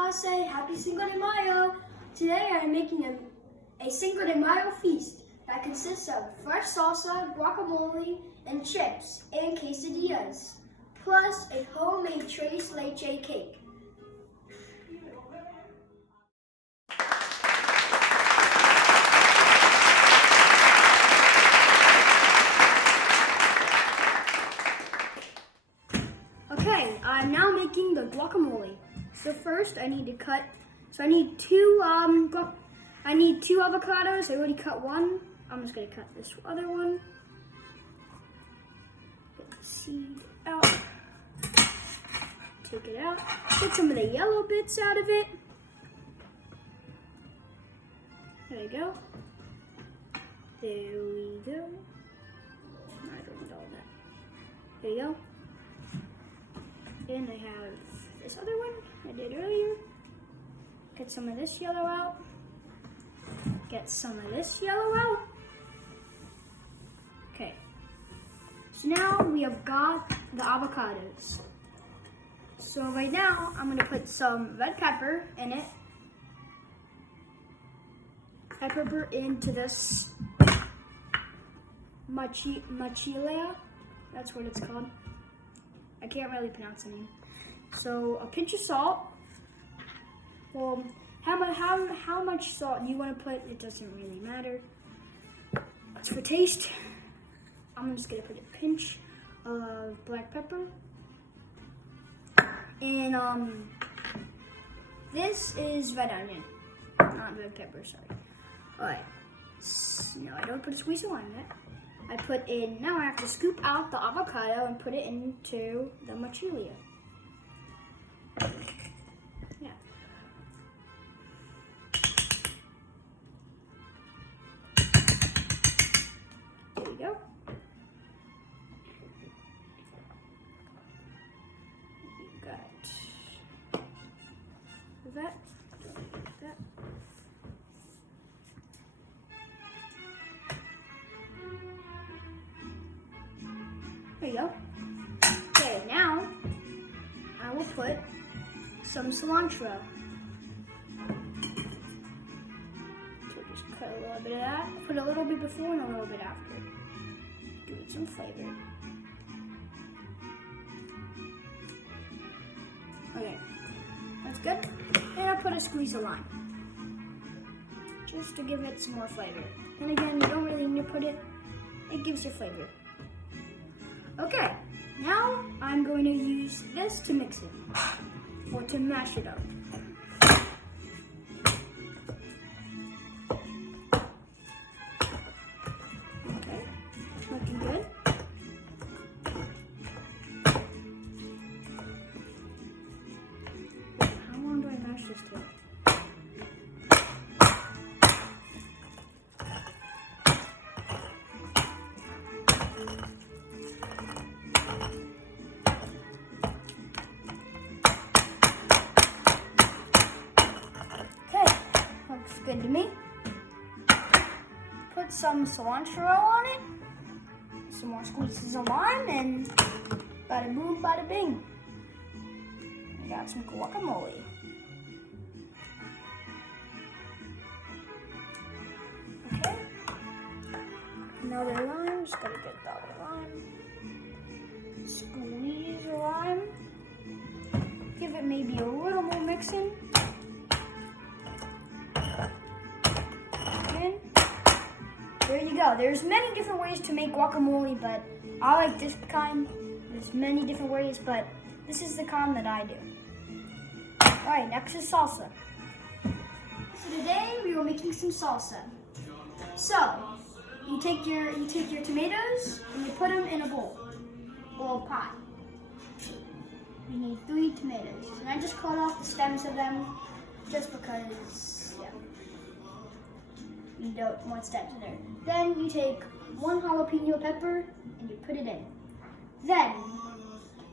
classe, happy Cinco de Mayo. Today I'm making a Cinco de Mayo feast that consists of fresh salsa, guacamole, and chips, and quesadillas, plus a homemade tres leche cake. Okay, I'm now making the guacamole. So first I need to cut, I need two avocados. I already cut one. I'm just gonna cut this other one. Get the seed out. Take it out. Get some of the yellow bits out of it. There you go. There we go. I don't need all that. There you go. And I have this other one I did earlier. Get some of this yellow out. Get some of this yellow out. Okay. So now we have got the avocados. So right now I'm gonna put some red pepper in it. Pepper into this mochila. That's what it's called. I can't really pronounce the name. So a pinch of salt. Well, how much salt you want to put, it doesn't really matter. As for taste, I'm just gonna put a pinch of black pepper. And this is red onion, not red pepper, sorry. Alright, no, I don't put a squeeze of lime yet. I put in, now I have to scoop out the avocado and put it into the mochila. Yeah. There we go. You got that. That. There you go. Okay, now I will put some cilantro. So just cut a little bit of that. Put a little bit before and a little bit after. Give it some flavor. Okay, that's good. And I'll put a squeeze of lime. Just to give it some more flavor. And again, you don't really need to put it. It gives you flavor. Okay, now I'm going to use this to mix it, or to mash it up. Okay, looking good. How long do I mash this for? Good to me. Put some cilantro on it, some more squeezes of lime, and bada boom, bada bing. I got some guacamole. Okay. Another lime, just gotta get the other lime. Squeeze the lime. Give it maybe a little more mixing. There you go. There's many different ways to make guacamole, but I like this kind. There's many different ways, but this is the kind that I do. Alright, next is salsa. So today we were making some salsa. So you take your tomatoes and you put them in a bowl or pot. You need 3 tomatoes, and I just cut off the stems of them just because. You don't want stems in there. Then you take 1 jalapeno pepper and you put it in. Then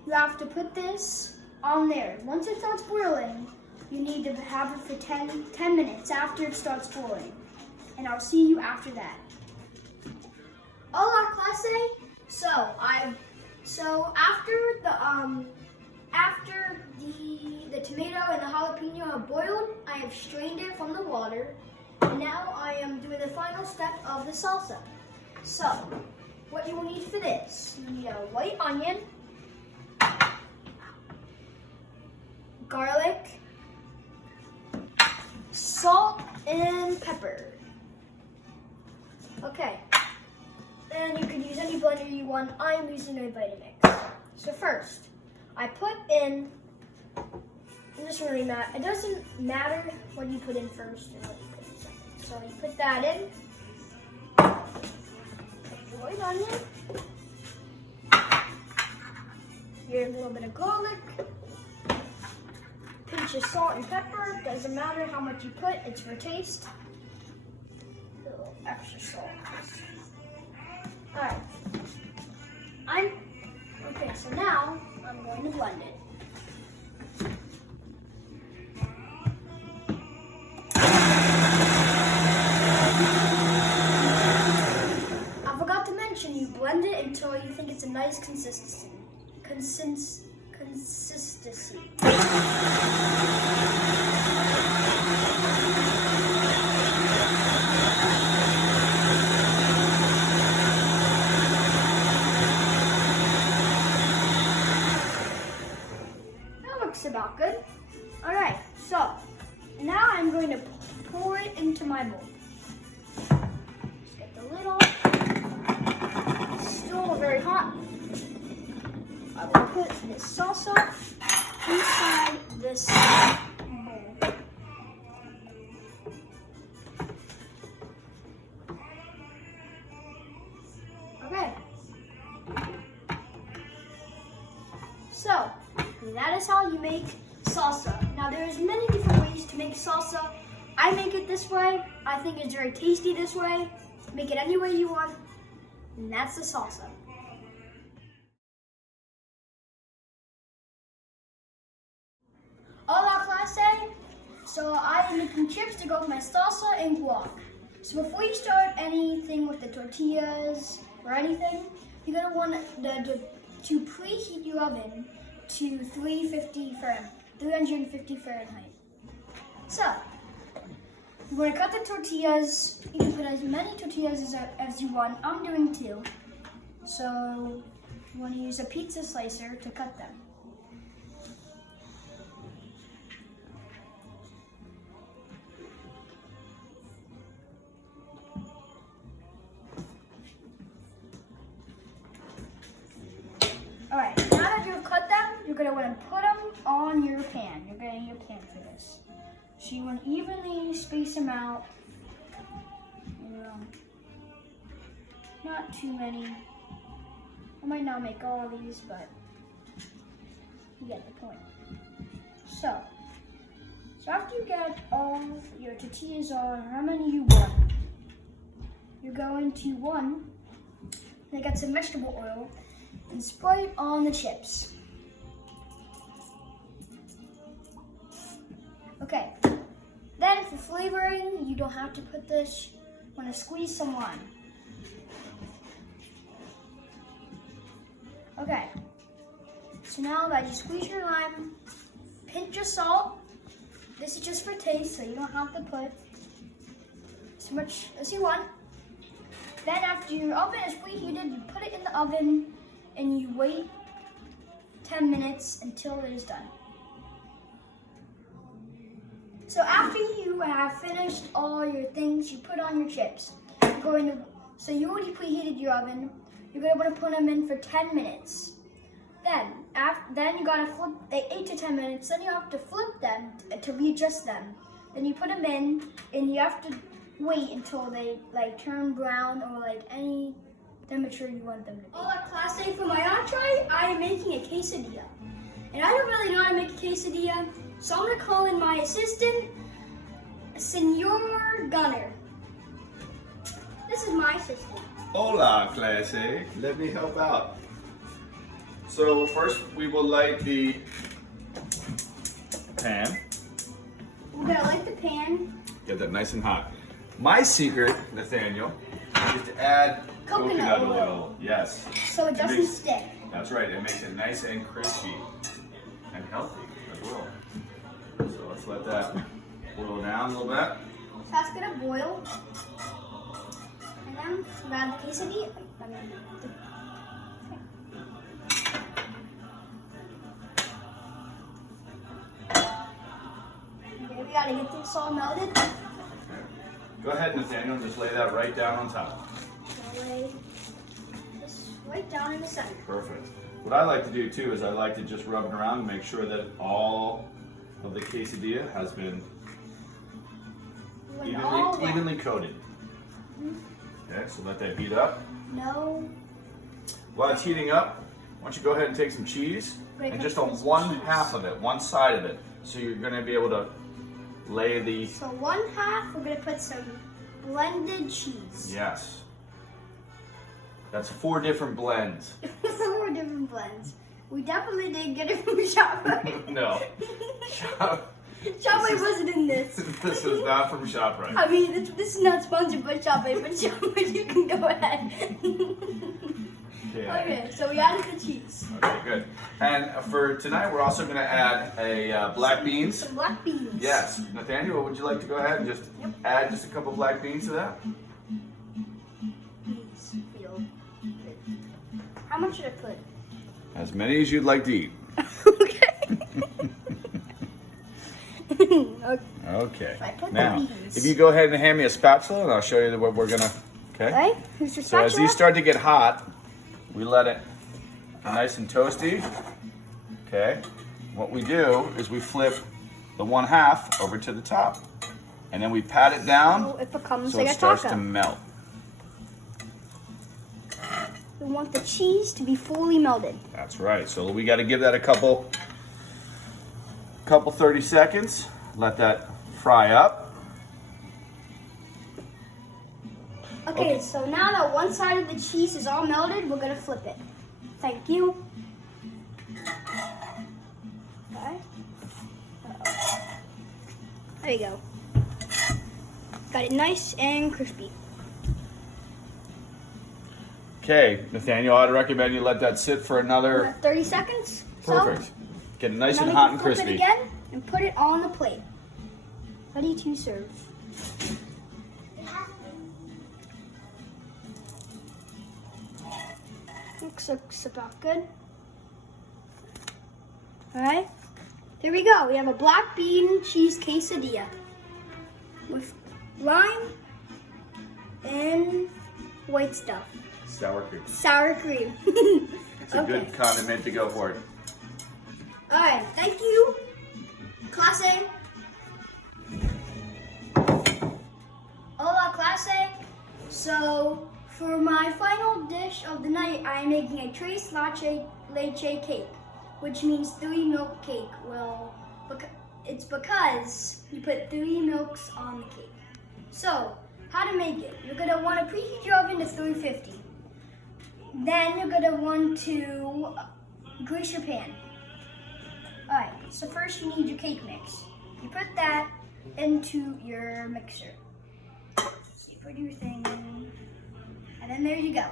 you have to put this on there. Once it starts boiling, you need to have it for 10 minutes after it starts boiling. And I'll see you after that. Hola clase. So after the tomato and the jalapeno have boiled. I have strained it from the water. And now I am doing the final step of the salsa. So, what you will need for this, you need a white onion, garlic, salt, and pepper. Okay, and you can use any blender you want. I'm using a Vitamix. So first, I put in, it doesn't really matter. It doesn't matter what you put in first and what you put in second. So you put that in. The white onion. Here's a little bit of garlic. Pinch of salt and pepper. Doesn't matter how much you put. It's for taste. A little extra salt. All right. Okay. So now I'm going to blend it. You blend it until you think it's a nice consistency. That looks about good. All right, so now I'm going to pour it into my bowl. Just get the lid off. Still very hot. I will put this salsa inside this bowl. Okay. So, that is how you make salsa. Now there's many different ways to make salsa. I make it this way. I think it's very tasty this way. Make it any way you want. And that's the salsa. Hola clase! So I am making chips to go with my salsa and guac. So before you start anything with the tortillas or anything, you're going to want to preheat your oven to 350 Fahrenheit. So, you're going to cut the tortillas. You can put as many tortillas as you want. I'm doing 2. So you want to use a pizza slicer to cut them. Alright, now that you've cut them, you're going to want to put them on your pan. You're going to need a pan for this. So you want to evenly space them out. Not too many. I might not make all of these, but you get the point. So after you get all your tortillas on, how many you want, you're going to get some vegetable oil and spray it on the chips. Okay, then for flavoring, you don't have to put this. You want to squeeze some lime. Okay, so now that you squeeze your lime, pinch of salt. This is just for taste, so you don't have to put as much as you want. Then after your oven is preheated, you put it in the oven and you wait 10 minutes until it is done. So after you have finished all your things, you put on your chips. So you already preheated your oven. You're going to want to put them in for 10 minutes. Then you got to flip 8 to 10 minutes. Then you have to flip them to readjust them. Then you put them in, and you have to wait until they turn brown or any temperature you want them to be. Hola clase, for my entree, I am making a quesadilla. And I don't really know how to make a quesadilla, so I'm going to call in my assistant, Senor Gunner. This is my assistant. Hola clase, let me help out. So first we will light the pan. We're going to light the pan. Get that nice and hot. My secret, Nathaniel, is to add coconut oil. Yes. So it doesn't stick. That's right. It makes it nice and crispy and healthy as well. that boil down a little bit. So that's gonna boil. And then grab the quesadilla. Okay, we gotta get this all melted. Okay. Go ahead, Nathaniel, and just lay that right down on top. So lay this right down in the center. Perfect. What I like to do too is I like to just rub it around and make sure that all of the quesadilla has been evenly coated. Okay, so let that heat up. No. While it's heating up, why don't you go ahead and take some cheese and just on one half of it, one side of it. So you're going to be able to lay the... So one half, we're going to put some blended cheese. Yes. That's 4 different blends. 4 different blends. We definitely didn't get it from ShopRite. No. ShopRite wasn't in this. This is not from ShopRite. I mean, this is not sponsored by ShopRite, but ShopRite, you can go ahead. Okay, so we added the cheese. Okay, good. And for tonight, we're also going to add a black beans. Some black beans. Yes. Nathaniel, would you like to go ahead and just add just a couple black beans to that? Beans feel good. How much should I put? As many as you'd like to eat. Okay. Okay. I put the Now, beans. if you go ahead and hand me a spatula, and I'll show you what we're going to... Okay? Okay, here's your So as spatula. these start to get hot, we let it get nice and toasty. Okay. What we do is we flip the one half over to the top, and then we pat it down So it becomes so like it a starts taco. to melt. We want the cheese to be fully melted. That's right. So we got to give that a couple 30 seconds. Let that fry up. Okay, so now that one side of the cheese is all melted, we're gonna flip it. Thank you. Okay. There you go. Got it nice and crispy. Okay, Nathaniel, I'd recommend you let that sit for another... 30 seconds. Perfect. So, Get it nice now and we hot can and flip crispy. it again and put it on the plate. Ready to serve. Looks about good. Alright, here we go. We have a black bean cheese quesadilla with lime and white stuff. Sour cream. Sour cream. It's a good condiment to go for it. Alright, thank you, Class A. Hola, Class A. So, for my final dish of the night, I am making a tres leche cake, which means 3 milk cake. Well, it's because you put 3 milks on the cake. So, how to make it? You're going to want to preheat your oven to 350. Then you're going to want to grease your pan. Alright, so first you need your cake mix. You put that into your mixer. So you put your thing in, and then there you go.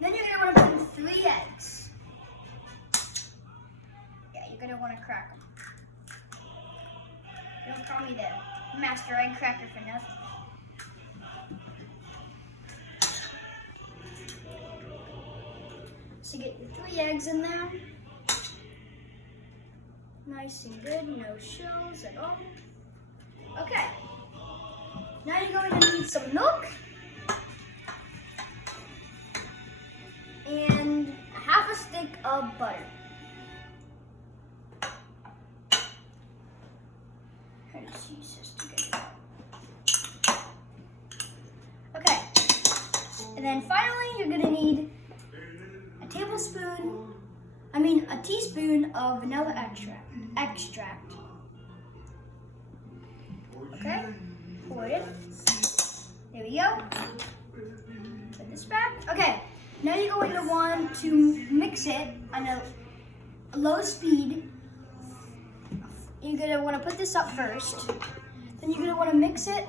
Then you're going to want to put in 3 eggs. Yeah, you're going to want to crack them. Don't call me the master egg cracker for nothing. So get your 3 eggs in there. Nice and good, no shells at all. Okay. Now you're going to need some milk. And half a stick of butter. Try to use this to get it out. Okay. And then finally you're going to need a teaspoon of vanilla extract. Okay, pour it in. There we go. Put this back. Okay, now you're going to want to mix it on a low speed. You're going to want to put this up first. Then you're going to want to mix it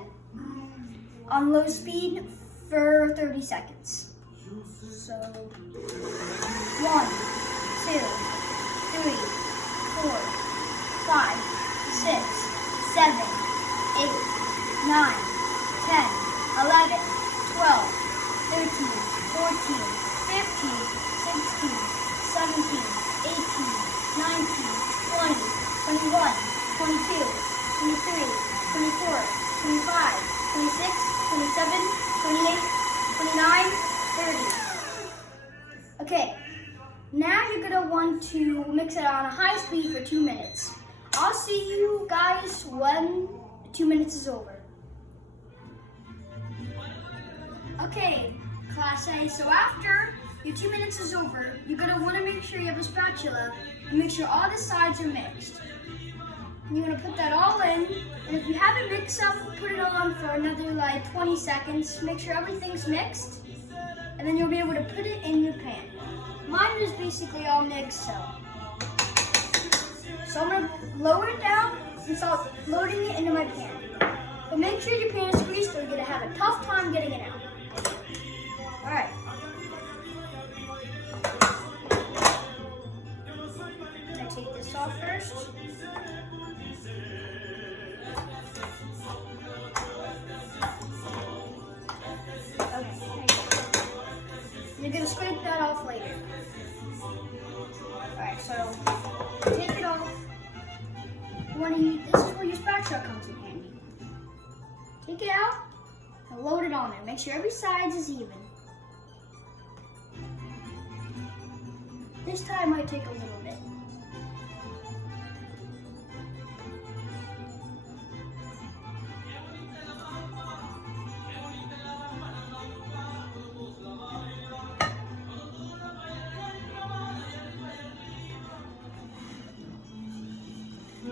on low speed for 30 seconds. So, 1, 2, 3, 4, 5, 6, 7, 8, 9, 10, 11, 12, 13, 14, 15, 16, 17, 18, 19, 20, 21, 22, 23, 24, 25, 26, 27, 28, 29, 30. Okay, now you're gonna want to mix it on a high speed for 2 minutes. I'll see you guys when 2 minutes is over. Okay, Class A, so after your 2 minutes is over, you're gonna wanna make sure you have a spatula and make sure all the sides are mixed. You're gonna put that all in, and if you haven't mixed up, put it on for another like 20 seconds. Make sure everything's mixed, and then you'll be able to put it in your pan. Mine is basically all mixed, so I'm gonna lower it down and start loading it into my pan. But make sure your pan is greased or you're gonna have a tough time getting it out. All right. I take this off first. Okay, there you go. You're gonna scrape that off later. Alright, so take it off. This is where your spatula comes in handy. Take it out and load it on there. Make sure every side is even. This time might take a little bit.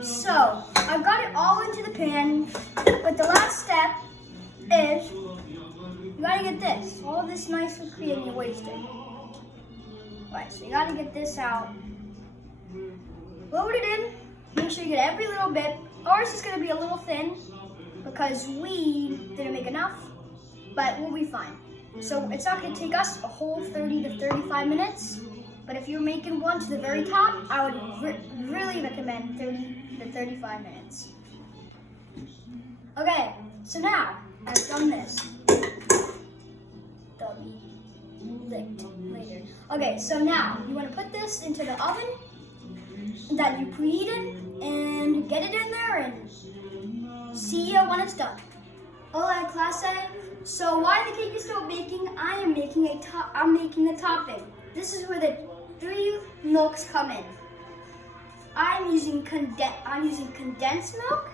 So, I've got it all into the pan, but the last step is you gotta get this. All this nice whipped cream you wasted. Right, so you gotta get this out. Load it in, make sure you get every little bit. Ours is gonna be a little thin because we didn't make enough, but we'll be fine. So it's not gonna take us a whole 30 to 35 minutes. But if you're making one to the very top, I would really recommend 30 to 35 minutes. Okay, so now I've done this. They'll be licked later. Okay, so now you want to put this into the oven that you preheated and get it in there and see you when it's done. Alright, Class A. So while the cake is still baking, I'm making the topping. This is where the 3 milks come in. I'm using condensed milk,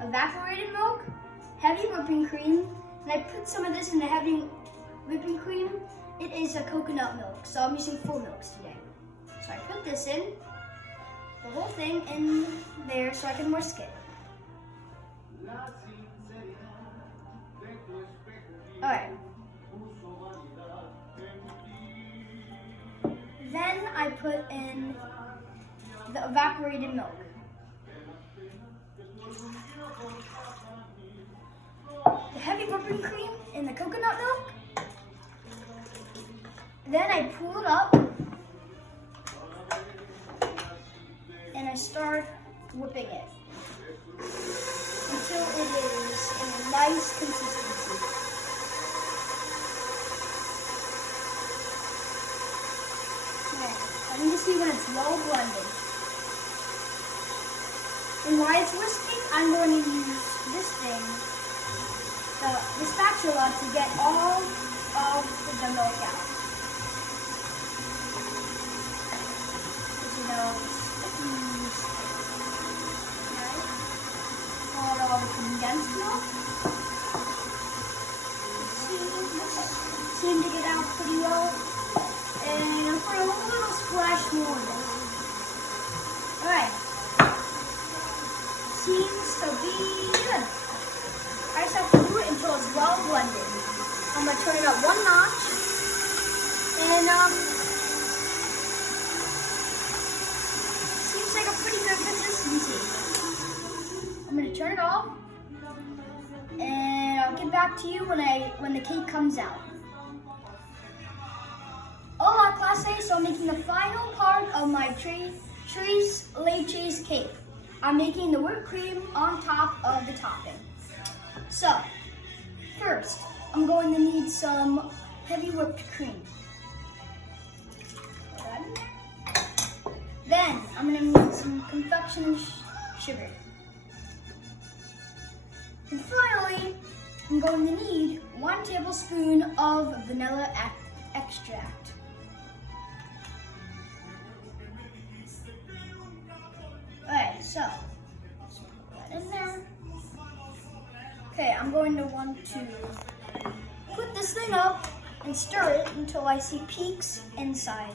evaporated milk, heavy whipping cream, and I put some of this in the heavy whipping cream. It is a coconut milk, so I'm using full milks today. So I put this in, the whole thing in there so I can whisk it. Alright. Then I put in the evaporated milk. The heavy whipping cream and the coconut milk. Then I pull it up and I start whipping it until it is in a nice consistency. I need to see when it's well blended. And while it's whisking, I'm going to use this thing, the spatula, to get all of the milk out. You know, stickies. Right? All the condensed milk. Seem to get out pretty well. And for a little splash more. Alright. Seems to be good. I just have to do it until it's well blended. I'm going to turn it up 1 notch. And seems like a pretty good consistency. I'm going to turn it off. And I'll get back to you when the cake comes out. Hola, Class A, so I'm making the final part of my tres leches cake. I'm making the whipped cream on top of the topping. So, first, I'm going to need some heavy whipped cream. Then, I'm going to need some confection sugar. And finally, I'm going to need 1 tablespoon of vanilla extract. Alright, so, let's put that in there. Okay, I'm going to want to put this thing up and stir it until I see peaks inside.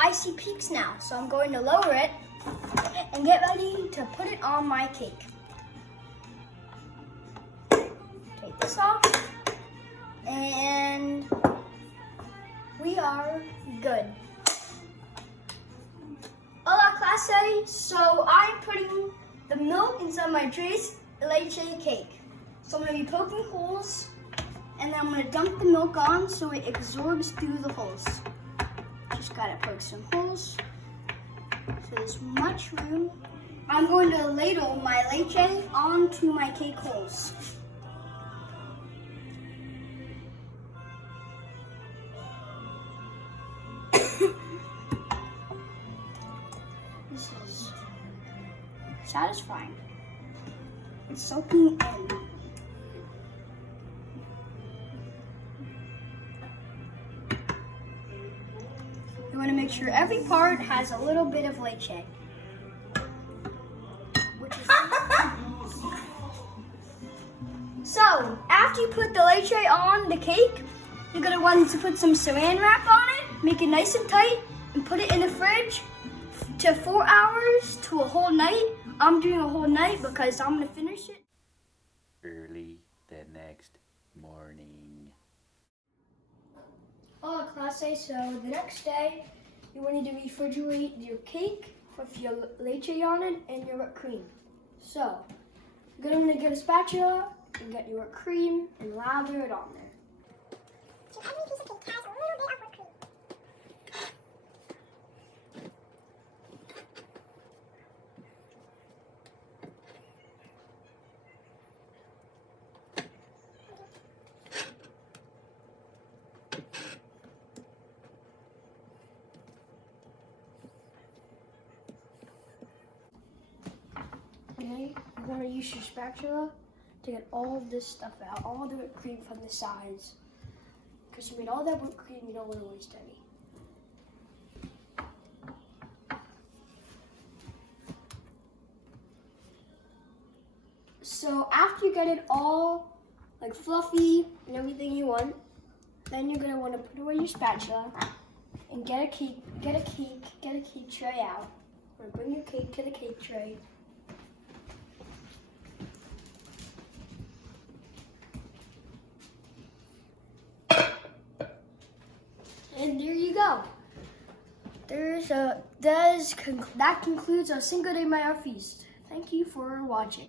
I see peaks now, so I'm going to lower it and get ready to put it on my cake. Take this off, and we are good. Hola clase, so I'm putting the milk inside my tres leche cake. So I'm going to be poking holes, and then I'm going to dump the milk on so it absorbs through the holes. Just gotta poke some holes so there's much room. I'm going to ladle my leche onto my cake holes. This is satisfying. It's soaking in. You want to make sure every part has a little bit of leche. So, after you put the leche on the cake, you're going to want to put some saran wrap on it, make it nice and tight, and put it in the fridge to 4 hours to a whole night. I'm doing a whole night because I'm going to finish it early the next morning. Hola clase, so the next day you want to refrigerate your cake with your leche on it and your whipped cream. So you're going to want to get a spatula and get your whipped cream and lather it on there. So every piece of cake has a little bit of whipped cream. Okay, you're going to use your spatula to get all of this stuff out, all the whipped cream from the sides. Because you made all that whipped cream, you don't want to waste any. So after you get it all like fluffy and everything you want, then you're going to want to put away your spatula and get a cake tray out. We're going to bring your cake to the cake tray. And there you go. That concludes our Cinco de Mayo feast. Thank you for watching.